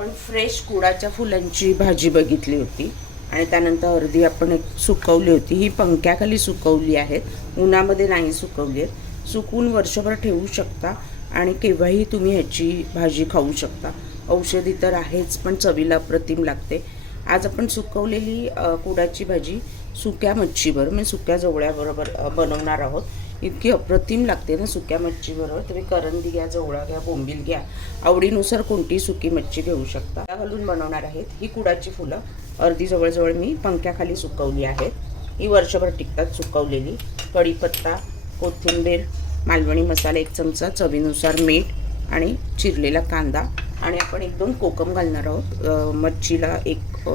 कुडाच्या फुलांची भाजी बघितली होती. आणि त्यानंतर अर्धी आपण एक सुकवली होती. ही पंख्याखाली सुकवली आहेत. उन्हामध्ये नाही सुकवली आहेत. सुकून वर्षभर ठेवू शकता आणि केव्हाही तुम्ही ह्याची भाजी खाऊ शकता. औषधी तर आहेच पण चवीला अप्रतिम लागते. आज आपण सुकवलेली कुडाची भाजी सुक्या मच्छीबरोबर म्हणजे सुक्या जवळ्याबरोबर बनवणार आहोत. इतकी अप्रतिम लागते ना सुक्या मच्छीबरोबर तुम्ही करंदी घ्या जवळा घ्या बोंबील घ्या. आवडीनुसार कोणतीही सुकी मच्छी घेऊ शकता. त्या घालून बनवणार आहेत ही कुडाची फुलं. अर्धी जवळजवळ मी पंख्याखाली सुकवली आहेत. ही वर्षभर टिकतात सुकवलेली. कढीपत्ता कोथिंबीर मालवणी मसाला एक चमचा चवीनुसार मीठ आणि चिरलेला कांदा. आणि आपण एक दोन कोकम घालणार आहोत. मच्छीला एक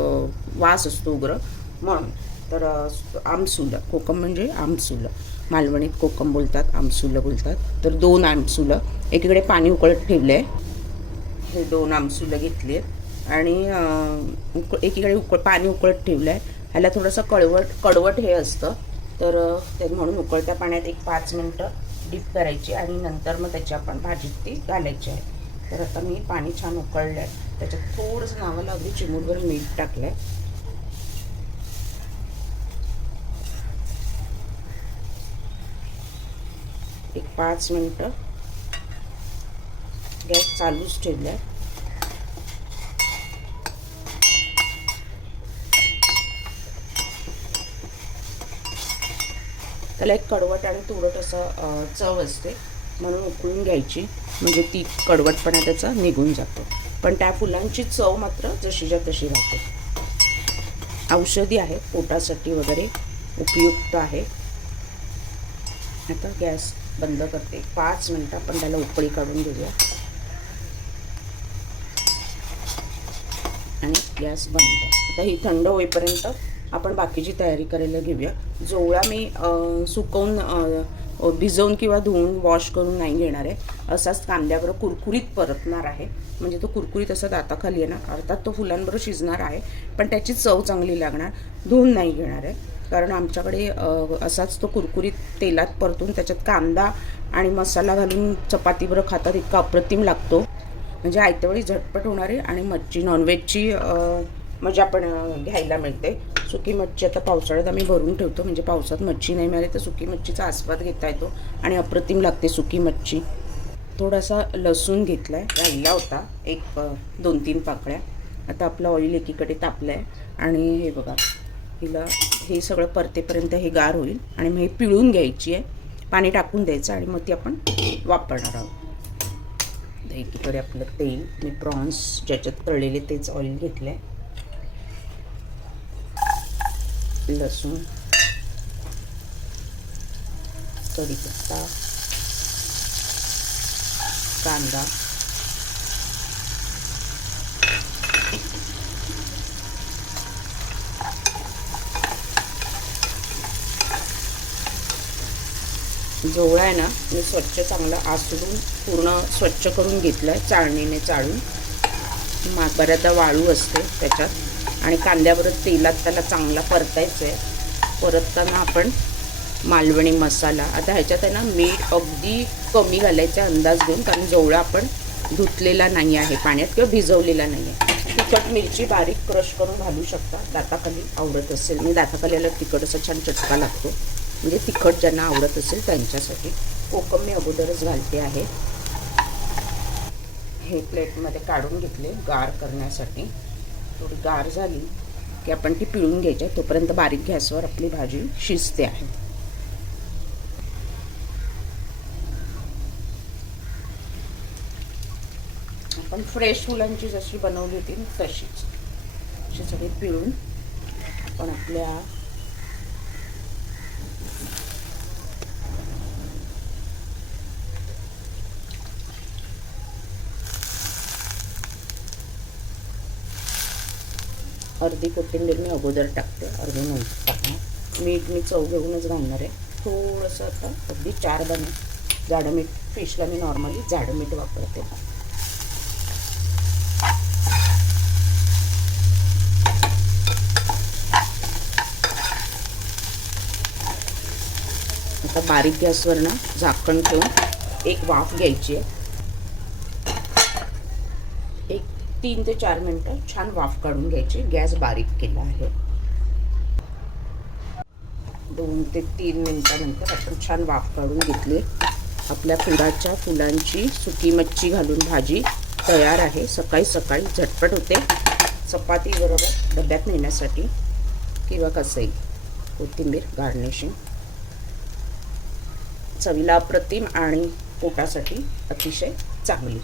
वास असतो उग्र. म्हणून तर आमसुलं. कोकम म्हणजे आमसुलं. मालवणीत कोकम बोलतात आमसुलं बोलतात. तर दोन आमसुलं. एकीकडे पाणी उकळत ठेवलं आहे हे दोन आमसुलं घेतली आहेत आणि उक एकीकडे उकळ पाणी उकळत ठेवलं आहे ह्याला थोडंसं कळवट कडवट हे असतं. तर ते म्हणून उकळत्या पाण्यात एक पाच मिनटं डीप करायची आणि नंतर मग त्याची आपण भाजीत ती घालायची आहे. तर आता मी पाणी छान उकळलं आहे त्याच्यात थोडंसं नावाला अगदी चिमूटभर मीठ टाकलं आहे एक पाच मिनटं. गॅस चालूच ठेवला आहे त्याला एक कडवट आणि तुरट असं चव असते. म्हणून उकळून घ्यायची. म्हणजे ती कडवटपणा त्याचा निघून जातो. पण त्या फुलांची चव मात्र जशीच्या तशी राहते. औषधी आहे. पोटासाठी वगैरे उपयुक्त आहे. आता गॅस बंद करते. पाच मिनटं आपण त्याला उकळी काढून घेऊया. आणि गॅस बंद. आता ही थंड होईपर्यंत आपण बाकीची तयारी करायला घेऊया. जोळा मी सुकवून भिजवून किंवा धुवून वॉश करून नाही घेणार आहे. असाच कांद्याबरोबर कुरकुरीत परतणार आहे. म्हणजे तो कुरकुरीत असा दाताखाली येणार अर्थात तो फुलांबरोबर शिजणार आहे. पण त्याची चव चांगली लागणार. धुवून नाही घेणार आहे. कारण आमच्याकडे असाच तो कुरकुरीत तेलात परतून त्याच्यात कांदा आणि मसाला घालून चपातीबरोबर खातात इतका अप्रतिम लागतो. म्हणजे आयत्यावेळी झटपट होणारी आणि मच्छी नॉनव्हेजची मजा पण घ्यायला मिळते. सुकी मच्छी आता पावसाळ्यात आम्ही भरून ठेवतो. म्हणजे पावसात मच्छी नाही मिळाली तर सुकी मच्छीचा आस्वाद घेता येतो आणि अप्रतिम लागते सुकी मच्छी. थोडासा लसूण घेतला आहे राहिला होता. एक दोन तीन पाकळ्या. आता आपलं ऑइल एकीकडे तापलं आहे आणि हे बघा हिला हे सगळं परतेपर्यंत हे गार होईल आणि मग हे पिळून घ्यायची आहे. पाणी टाकून द्यायचं आणि मग ती आपण वापरणार आहोत. एकीकडे आपलं तेल मी प्रॉन्स ज्याच्यात तळलेले तेच ऑइल घेतलं आहे लसूण कढीपत्ता कांदा जवळ आहे ना मी स्वच्छ चांगलं आसरून पूर्ण स्वच्छ करून घेतलं आहे चाळणीने चाळून. मा बऱ्याचदा वाळू असते त्याच्यात. आणि कांद्याबरोबर तेलात त्याला चांगला परतायचं आहे परतताना आपण मालवणी मसाला आता ह्याच्यात आहे ना मीठ अगदी कमी घालायचा अंदाज घेऊन कारण जवळा आपण धुतलेला नाही आहे पाण्यात किंवा भिजवलेला नाही आहे. तिखट मिरची बारीक क्रश करून घालू शकता. दाताखाली आवडत असेल. मी दाताखाली याला तिखट असा छान चटका लागतो. म्हणजे तिखट ज्यांना आवडत असेल त्यांच्यासाठी. कोकम मी अगोदरच घालते आहे. हे प्लेटमध्ये काढून घेतले गार करण्यासाठी. थोडी गार झाली की आपण ती पिळून घ्यायची. तोपर्यंत बारीक गॅसवर आपली भाजी शिजते आहे. आपण फ्रेश फुलांची जशी बनवली होती तशीच. अशी सगळी पिळून आपण आपल्या अर्धी कोथिंबीर मी अगोदर टाकते. अर्धी नंतर टाकणार मीठ मी चव घेऊनच घालणार आहे. थोडंसं आता अगदी चार दाणे जाडं मीठ फिशला मी नॉर्मली जाडं मीठ वापरते. आता बारीक गॅसवर ना झाकण ठेवून एक वाफ घ्यायची आहे एक तीन ते चार मिनटं छान वाफ काढून घ्यायची. गॅस बारीक केला आहे. दोन ते तीन मिनटानंतर आपण छान वाफ काढून घेतली. आपल्या फुलाच्या फुलांची सुकी मच्छी घालून भाजी तयार आहे. सकाळी सकाळी झटपट होते. चपाती बरोबर डब्यात नेण्यासाठी किंवा कसंही कोथिंबीर गार्निशिंग. चवीला अप्रतिम आणि पोटासाठी अतिशय चांगली.